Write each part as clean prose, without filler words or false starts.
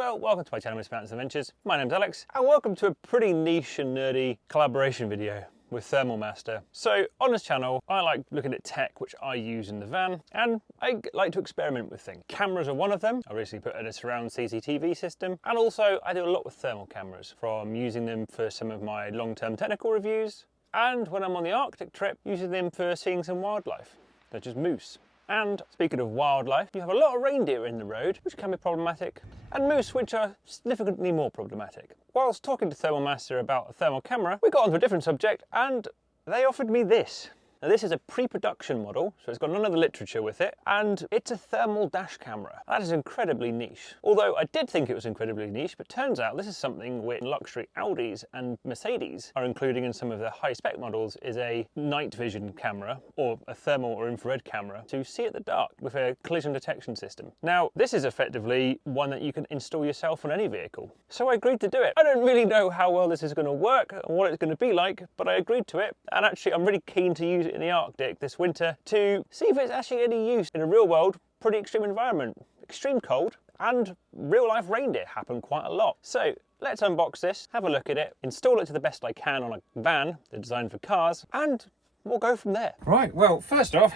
Well, welcome to my channel, Mr. Mountains Adventures. My name's Alex, and welcome to a pretty niche and nerdy collaboration video with Thermal Master. So on this channel, I like looking at tech which I use in the van, and I like to experiment with things. Cameras are one of them. I recently put in a surround CCTV system, and also I do a lot with thermal cameras, from using them for some of my long-term technical reviews, and when I'm on the Arctic trip, using them for seeing some wildlife, such as moose. And speaking of wildlife, you have a lot of reindeer in the road, which can be problematic, and moose, which are significantly more problematic. Whilst talking to Thermal Master about a thermal camera, we got onto a different subject, and they offered me this. Now this is a pre-production model, so it's got none of the literature with it, and it's a thermal dash camera. That is incredibly niche. Although I did think it was incredibly niche, but turns out this is something which luxury Audis and Mercedes are including in some of their high-spec models, is a night vision camera, or a thermal or infrared camera, to see at the dark with a collision detection system. Now, this is effectively one that you can install yourself on any vehicle. So I agreed to do it. I don't really know how well this is going to work and what it's going to be like, but I agreed to it, and actually I'm really keen to use it in the Arctic this winter to see if it's actually any use in a real world, pretty extreme environment. Extreme cold and real life reindeer happen quite a lot. So let's unbox this, have a look at it, install it to the best I can on a van that's designed for cars, and we'll go from there. Right, well, first off,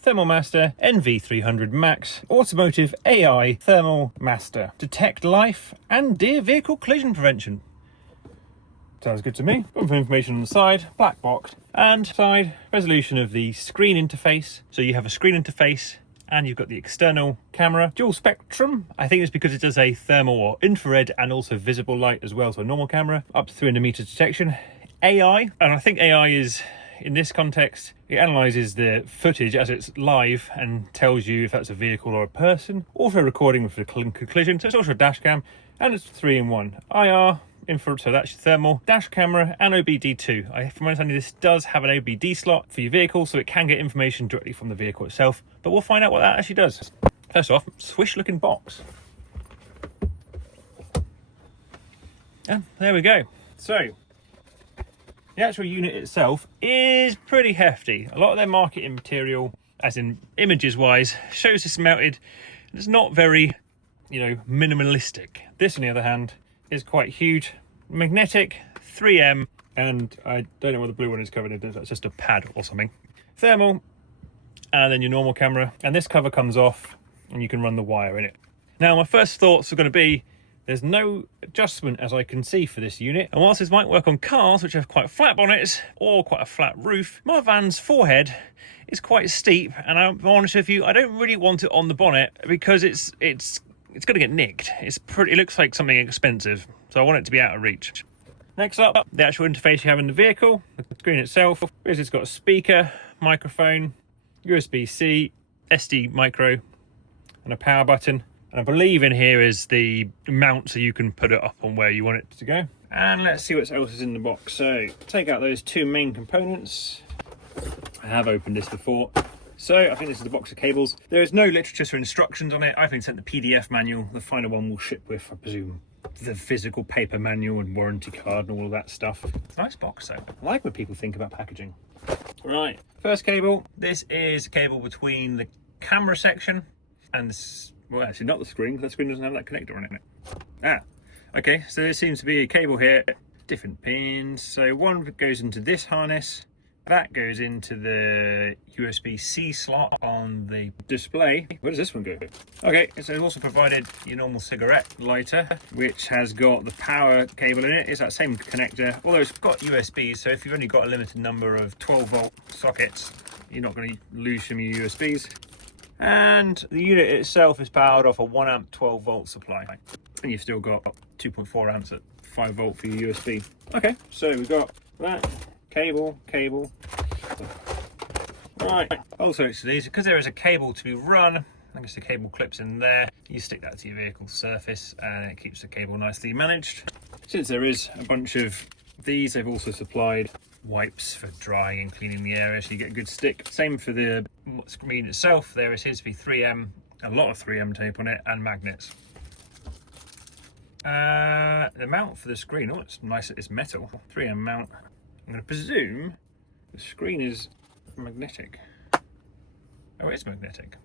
Thermal Master NV300 MAX Automotive AI Thermal Master. Detect life and deer vehicle collision prevention. Sounds good to me. Got information on the side, black box, and side resolution of the screen interface. So you have a screen interface and you've got the external camera. Dual spectrum, I think it's because it does a thermal or infrared and also visible light as well, so a normal camera. Up to 300 meters detection. AI, and I think AI is, in this context, it analyzes the footage as it's live and tells you if that's a vehicle or a person. Also recording with the collision, so it's also a dash cam, and it's 3-in-1. IR, infrared, so that's your thermal, dash camera, and OBD2. From my understanding, this does have an OBD slot for your vehicle, so it can get information directly from the vehicle itself, but we'll find out what that actually does. First off, swish looking box. And there we go. So the actual unit itself is pretty hefty. A lot of their marketing material, as in images wise, shows this mounted. It's not very, minimalistic. This, on the other hand, is quite huge. Magnetic, 3M, and I don't know what the blue one is covered in. That's just a pad or something. Thermal, and then your normal camera. And this cover comes off, and you can run the wire in it. Now, my first thoughts are going to be, there's no adjustment as I can see for this unit. And whilst this might work on cars which have quite flat bonnets or quite a flat roof, my van's forehead is quite steep, and I'm honest with you, I don't really want it on the bonnet because it's going to get nicked. It looks like something expensive, so I want it to be out of reach. Next up, the actual interface you have in the vehicle, the screen itself. It's got a speaker, microphone, USB-C, SD micro, and a power button. And I believe in here is the mount so you can put it up on where you want it to go. And let's see what else is in the box. So take out those two main components. I have opened this before. So I think this is the box of cables. There is no literature or instructions on it. I've been sent the PDF manual. The final one will ship with, I presume, the physical paper manual and warranty card and all of that stuff. Nice box though. I like when people think about packaging. Right, first cable. This is a cable between the camera section and this. Well, actually not the screen, because the screen doesn't have that connector on it. Okay, so there seems to be a cable here. Different pins. So one goes into this harness. That goes into the USB-C slot on the display. Where does this one go? Okay, so it's also provided your normal cigarette lighter, which has got the power cable in it. It's that same connector, although it's got USB, so if you've only got a limited number of 12-volt sockets, you're not going to lose from your USBs. And the unit itself is powered off a 1 amp 12-volt supply. And you've still got 2.4 amps at 5 volt for your USB. Okay, so we've got that. Cable. Right. Also, it's easy because there is a cable to be run. I guess the cable clips in there. You stick that to your vehicle surface and it keeps the cable nicely managed. Since there is a bunch of these, they've also supplied wipes for drying and cleaning the area, so you get a good stick. Same for the screen itself. There it is to be 3M, a lot of 3M tape on it, and magnets. The mount for the screen, oh, it's nice, it's metal. 3M mount. I'm going to presume the screen is magnetic. Oh, it's magnetic.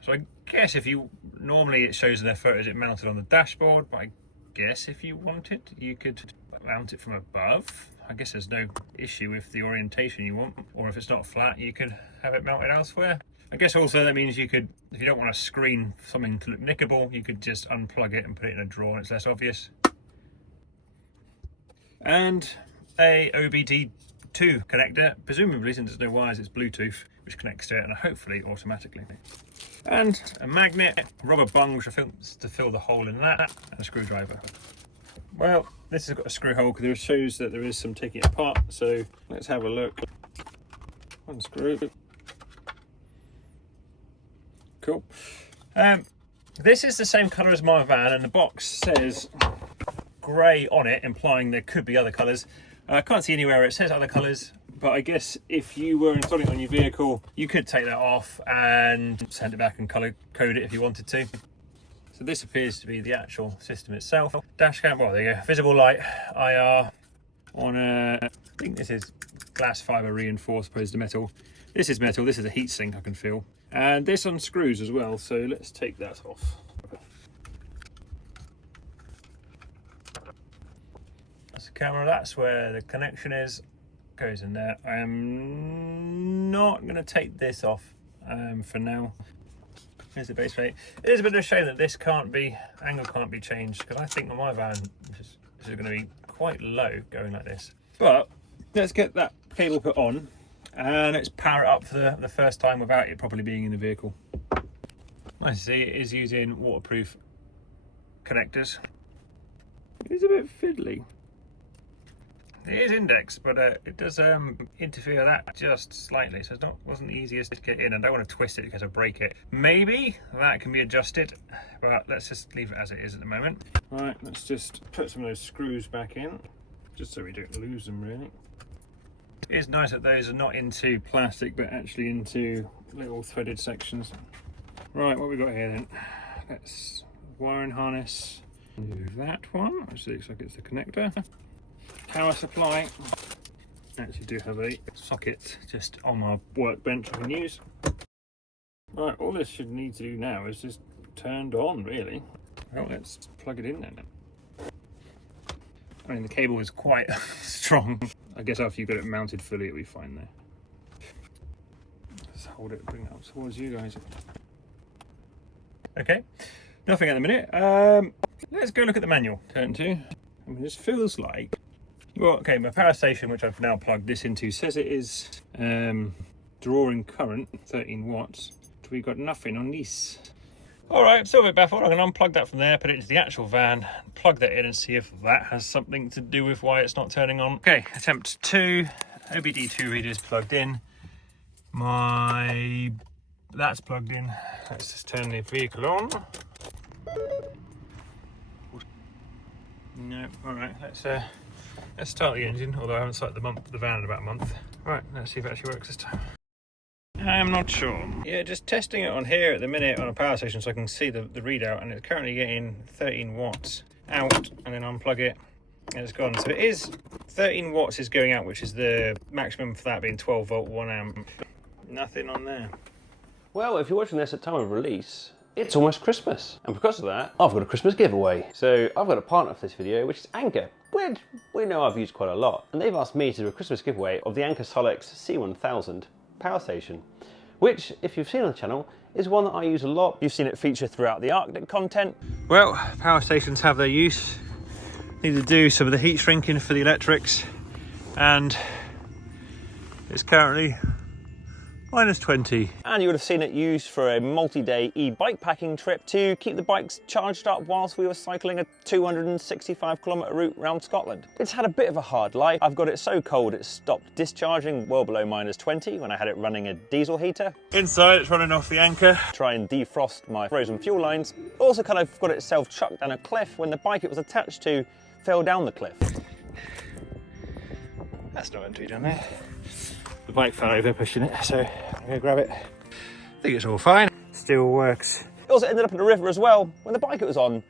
So guess if you, normally it shows in their photos it mounted on the dashboard, but I guess if you wanted, you could mount it from above. I guess there's no issue with the orientation you want, or if it's not flat, you could have it mounted elsewhere. I guess also that means you could, if you don't want to screen something to look nickable, you could just unplug it and put it in a drawer and it's less obvious. And a OBD2 connector, presumably since there's no wires, it's Bluetooth, which connects to it and hopefully automatically. And a magnet, a rubber bung to fill the hole in that, and a screwdriver. Well, this has got a screw hole because it shows that there is some taking it apart, so let's have a look. One screw. Cool. This is the same colour as my van, and the box says grey on it, implying there could be other colours. I can't see anywhere where it says other colours, but I guess if you were installing it on your vehicle, you could take that off and send it back and colour code it if you wanted to. So this appears to be the actual system itself. Dashcam, well, there you go. Visible light, IR, on a, I think this is glass fibre reinforced opposed to metal. This is metal, this is a heat sink I can feel. And this unscrews as well, so let's take that off. That's the camera, that's where the connection is. Goes in there. I am not going to take this off for now. Here's the base plate. It is a bit of a shame that this angle can't be changed, because I think on my van this is going to be quite low going like this. But let's get that cable put on and let's power it up for the first time without it properly being in the vehicle. Nice to see it is using waterproof connectors. It is a bit fiddly. It is index, but it does interfere that just slightly, so it wasn't the easiest to get in. I don't want to twist it because I'll break it. Maybe that can be adjusted, but let's just leave it as it is at the moment. Right, let's just put some of those screws back in, just so we don't lose them really. It is nice that those are not into plastic, but actually into little threaded sections. Right, what we got here then? Let's wiring harness. Do that one, which looks like it's the connector. Power supply. I actually do have a socket just on my workbench I can use. Right, all this should need to do now is just turned on really. Well, let's plug it in then. I mean, the cable is quite strong. I guess after you've got it mounted fully it'll be fine there. Let's hold it, bring it up towards you guys. Okay, nothing at the minute. Let's go look at the manual. Turn 2. I mean, this feels like, well, okay, my power station, which I've now plugged this into, says it is drawing current, 13 watts. We've got nothing on this. All right, I'm still a bit baffled. I'm going to unplug that from there, put it into the actual van, plug that in and see if that has something to do with why it's not turning on. Okay, attempt 2, OBD2 reader is plugged in. That's plugged in. Let's just turn the vehicle on. No, all right, let's start the engine, although I haven't started the van in about a month. Right, let's see if it actually works this time. I'm not sure. Yeah, just testing it on here at the minute on a power station so I can see the readout, and it's currently getting 13 watts out, and then unplug it and it's gone. So it is 13 watts is going out, which is the maximum for that being 12 volt 1 amp. Nothing on there. Well, if you're watching this at time of release, it's almost Christmas, and because of that, I've got a Christmas giveaway. So I've got a partner for this video, which is Anker, which we know I've used quite a lot, and they've asked me to do a Christmas giveaway of the Anker SOLIX C1000 power station, which, if you've seen on the channel, is one that I use a lot. You've seen it feature throughout the Arctic content. Well, power stations have their use. Need to do some of the heat shrinking for the electrics, and it's currently -20. And you would have seen it used for a multi-day e-bike packing trip to keep the bikes charged up whilst we were cycling a 265-kilometre route around Scotland. It's had a bit of a hard life. I've got it so cold it stopped discharging well below -20 when I had it running a diesel heater. Inside it's running off the Anker. Try and defrost my frozen fuel lines. Also kind of got itself chucked down a cliff when the bike it was attached to fell down the cliff. That's not meant to be done there. The bike fell over pushing it, so I'm going to grab it. I think it's all fine. Still works. It also ended up in the river as well when the bike it was on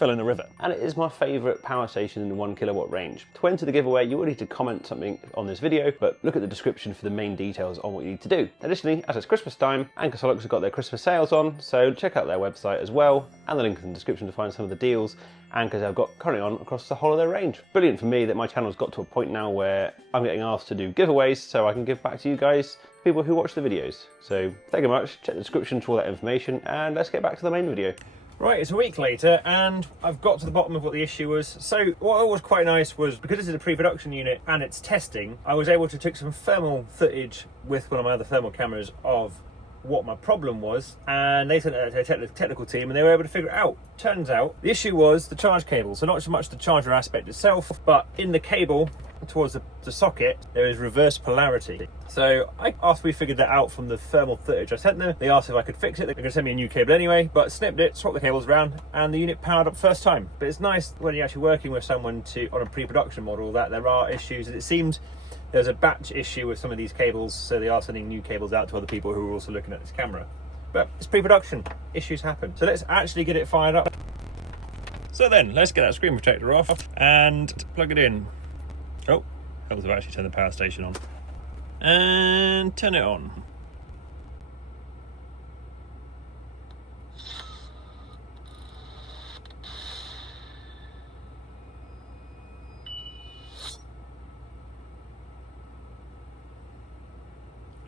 fell in a river. And it is my favourite power station in the 1 kilowatt range. To enter the giveaway, you will need to comment something on this video, but look at the description for the main details on what you need to do. Additionally, as it's Christmas time, Anker SOLIX have got their Christmas sales on, so check out their website as well, and the link in the description to find some of the deals Ankers have got currently on across the whole of their range. Brilliant for me that my channel's got to a point now where I'm getting asked to do giveaways so I can give back to you guys, people who watch the videos. So thank you very much, check the description for all that information, and let's get back to the main video. Right, it's a week later and I've got to the bottom of what the issue was. So what was quite nice was, because this is a pre-production unit and it's testing, I was able to take some thermal footage with one of my other thermal cameras of what my problem was, and they sent it to a technical team and they were able to figure it out. Turns out the issue was the charge cable, so not so much the charger aspect itself, but in the cable towards the socket there is reverse polarity. So after we figured that out from the thermal footage I sent them, they asked if I could fix it. They're going to send me a new cable anyway, but snipped it, swapped the cables around, and the unit powered up first time. But it's nice when you're actually working with someone on a pre-production model that there are issues, and it seemed there's a batch issue with some of these cables, so they are sending new cables out to other people who are also looking at this camera. But it's pre-production, issues happen. So let's actually get it fired up. So then, let's get that screen protector off and plug it in. Oh, helps to actually turn the power station on. And turn it on.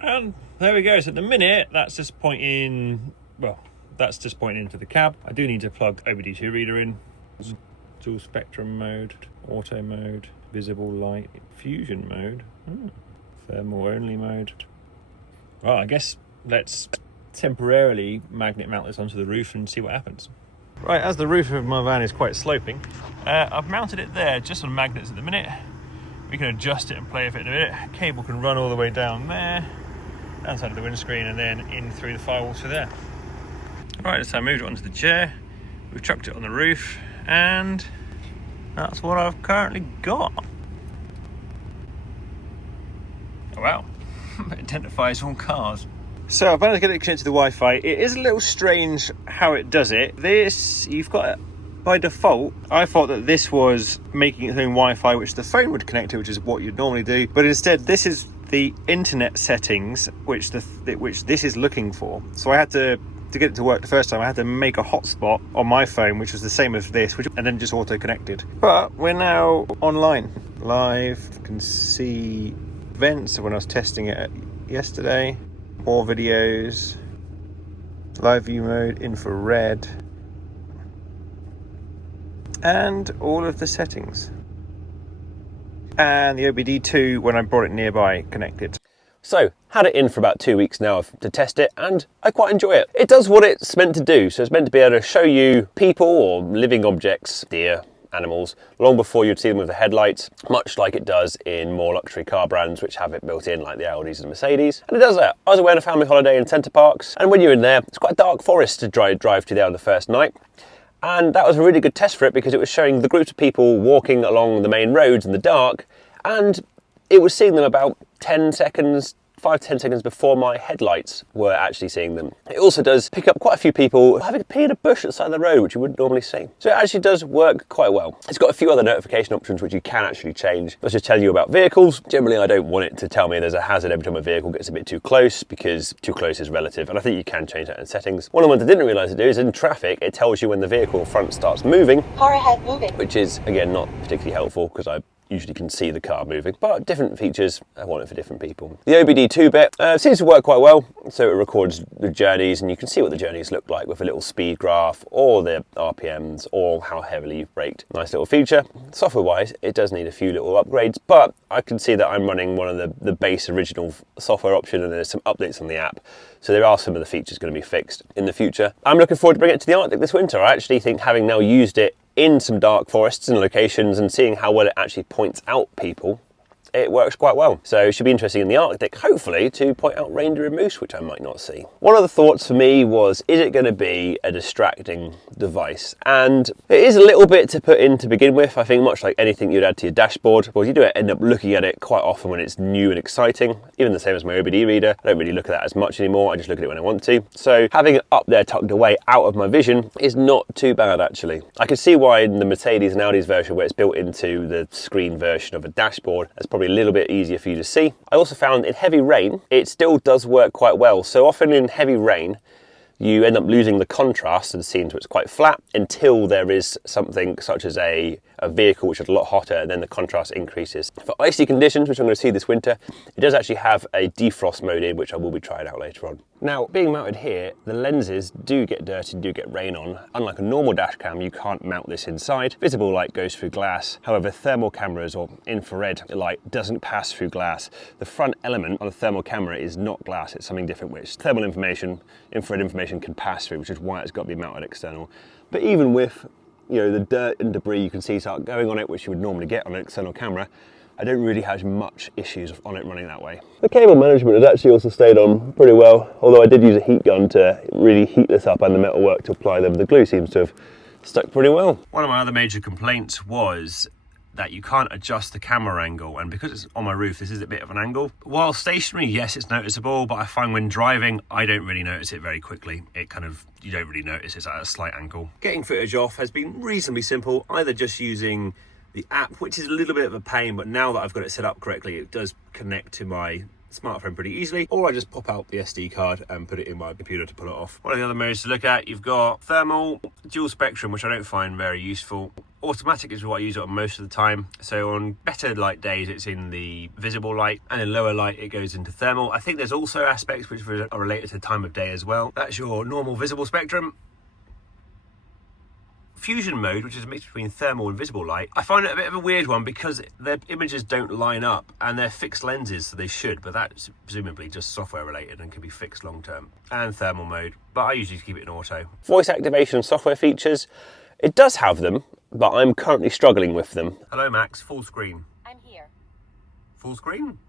And there we go. So at the minute, that's just pointing, well, that's just pointing into the cab. I do need to plug OBD2 reader in. Dual spectrum mode, auto mode, visible light, fusion mode, thermal only mode. Well, I guess let's temporarily magnet mount this onto the roof and see what happens. Right, as the roof of my van is quite sloping, I've mounted it there just on magnets at the minute. We can adjust it and play with it in a minute. Cable can run all the way down there, outside of the windscreen, and then in through the firewall to there. Right, so I moved it onto the chair, we've chucked it on the roof, and that's what I've currently got. Oh wow, it identifies all cars. So I've managed to get it connected to the Wi-Fi. It is a little strange how it does it. This, you've got, by default, I thought that this was making its own Wi-Fi which the phone would connect to, which is what you'd normally do, but instead this is the internet settings which this is looking for. So I had to get it to work the first time, I had to make a hotspot on my phone, which was the same as this, and then just auto-connected. But we're now online. Live, you can see events when I was testing it yesterday. More videos. Live view mode, infrared. And all of the settings. And the OBD2, when I brought it nearby, connected. So, had it in for about 2 weeks now to test it, and I quite enjoy it. It does what it's meant to do, so it's meant to be able to show you people or living objects, deer, animals, long before you'd see them with the headlights, much like it does in more luxury car brands which have it built in, like the Audis and Mercedes. And it does that. I was away on a family holiday in Centre Parks, and when you're in there, it's quite a dark forest to drive to there on the first night. And that was a really good test for it, because it was showing the groups of people walking along the main roads in the dark, and it was seeing them about 10 seconds, 5-10 seconds before my headlights were actually seeing them. It also does pick up quite a few people having a pee in a bush at the side of the road, which you wouldn't normally see. So it actually does work quite well. It's got a few other notification options which you can actually change. Let's just tell you about vehicles. Generally, I don't want it to tell me there's a hazard every time a vehicle gets a bit too close, because too close is relative, and I think you can change that in settings. One of the ones I didn't realise to do is in traffic, it tells you when the vehicle front starts moving. Car ahead moving. Which is, again, not particularly helpful, because I usually can see the car moving, but different features, I want it for different people. The OBD2 bit seems to work quite well, so it records the journeys, and you can see what the journeys look like with a little speed graph, or the RPMs, or how heavily you've braked. Nice little feature. Software-wise, it does need a few little upgrades, but I can see that I'm running one of the base original software option, and there's some updates on the app, so there are some of the features going to be fixed in the future. I'm looking forward to bringing it to the Arctic this winter. I actually think, having now used it in some dark forests and locations and seeing how well it actually points out people, it works quite well. So it should be interesting in the Arctic, hopefully, to point out reindeer and moose, which I might not see. One of the thoughts for me was, is it going to be a distracting device? And it is a little bit to put in to begin with. I think much like anything you'd add to your dashboard, well, you do end up looking at it quite often when it's new and exciting. Even the same as my OBD reader, I don't really look at that as much anymore. I just look at it when I want to. So having it up there tucked away out of my vision is not too bad, actually. I can see why in the Mercedes and Audi's version, where it's built into the screen version of a dashboard, it's probably a little bit easier for you to see. I also found in heavy rain, it still does work quite well. So often in heavy rain, you end up losing the contrast of the scene, so it's quite flat until there is something such as a vehicle which is a lot hotter, and then the contrast increases. For icy conditions, which I'm going to see this winter, it does actually have a defrost mode in, which I will be trying out later on. Now, being mounted here, the lenses do get dirty, do get rain on. Unlike a normal dash cam, you can't mount this inside. Visible light goes through glass. However, thermal cameras or infrared light doesn't pass through glass. The front element on a thermal camera is not glass, it's something different, which thermal information, infrared information can pass through, which is why it's got to be mounted external. But even with, you know, the dirt and debris you can see start going on it, which you would normally get on an external camera, I don't really have much issues on it running that way. The cable management has actually also stayed on pretty well, although I did use a heat gun to really heat this up and the metalwork to apply them. The glue seems to have stuck pretty well. One of my other major complaints was that you can't adjust the camera angle, and because it's on my roof, this is a bit of an angle. While stationary, yes, it's noticeable, but I find when driving, I don't really notice it very quickly. It kind of, you don't really notice it's at a slight angle. Getting footage off has been reasonably simple, either just using the app, which is a little bit of a pain, but now that I've got it set up correctly, it does connect to my smartphone pretty easily, or I just pop out the SD card and put it in my computer to pull it off. One of the other modes to look at, you've got thermal, dual spectrum, which I don't find very useful. Automatic is what I use it on most of the time. So on better light days, it's in the visible light, and in lower light, it goes into thermal. I think there's also aspects which are related to time of day as well. That's your normal visible spectrum. Fusion mode, which is a mix between thermal and visible light, I find it a bit of a weird one because their images don't line up and they're fixed lenses, so they should, but that's presumably just software related and can be fixed long term. And thermal mode, but I usually keep it in auto. Voice activation software features, it does have them, but I'm currently struggling with them. Hello Max, full screen. I'm here. Full screen?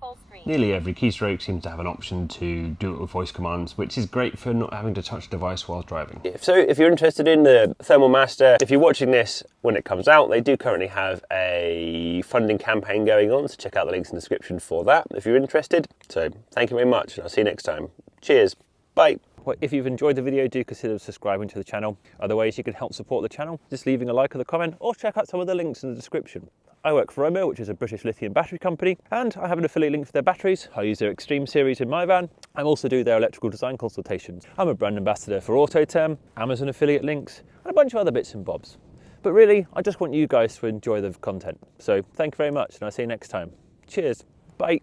Full screen. Nearly every keystroke seems to have an option to do it with voice commands, which is great for not having to touch the device while driving. So if you're interested in the Thermal Master, if you're watching this when it comes out, they do currently have a funding campaign going on, so check out the links in the description for that if you're interested. So thank you very much, and I'll see you next time. Cheers, bye. Well, if you've enjoyed the video, do consider subscribing to the channel. Other ways you can help support the channel, just leaving a like or a comment, or check out some of the links in the description. I work for Romo, which is a British lithium battery company, and I have an affiliate link for their batteries. I use their Extreme series in my van. I also do their electrical design consultations. I'm a brand ambassador for Autoterm, Amazon affiliate links, and a bunch of other bits and bobs. But really, I just want you guys to enjoy the content. So thank you very much, and I'll see you next time. Cheers, bye.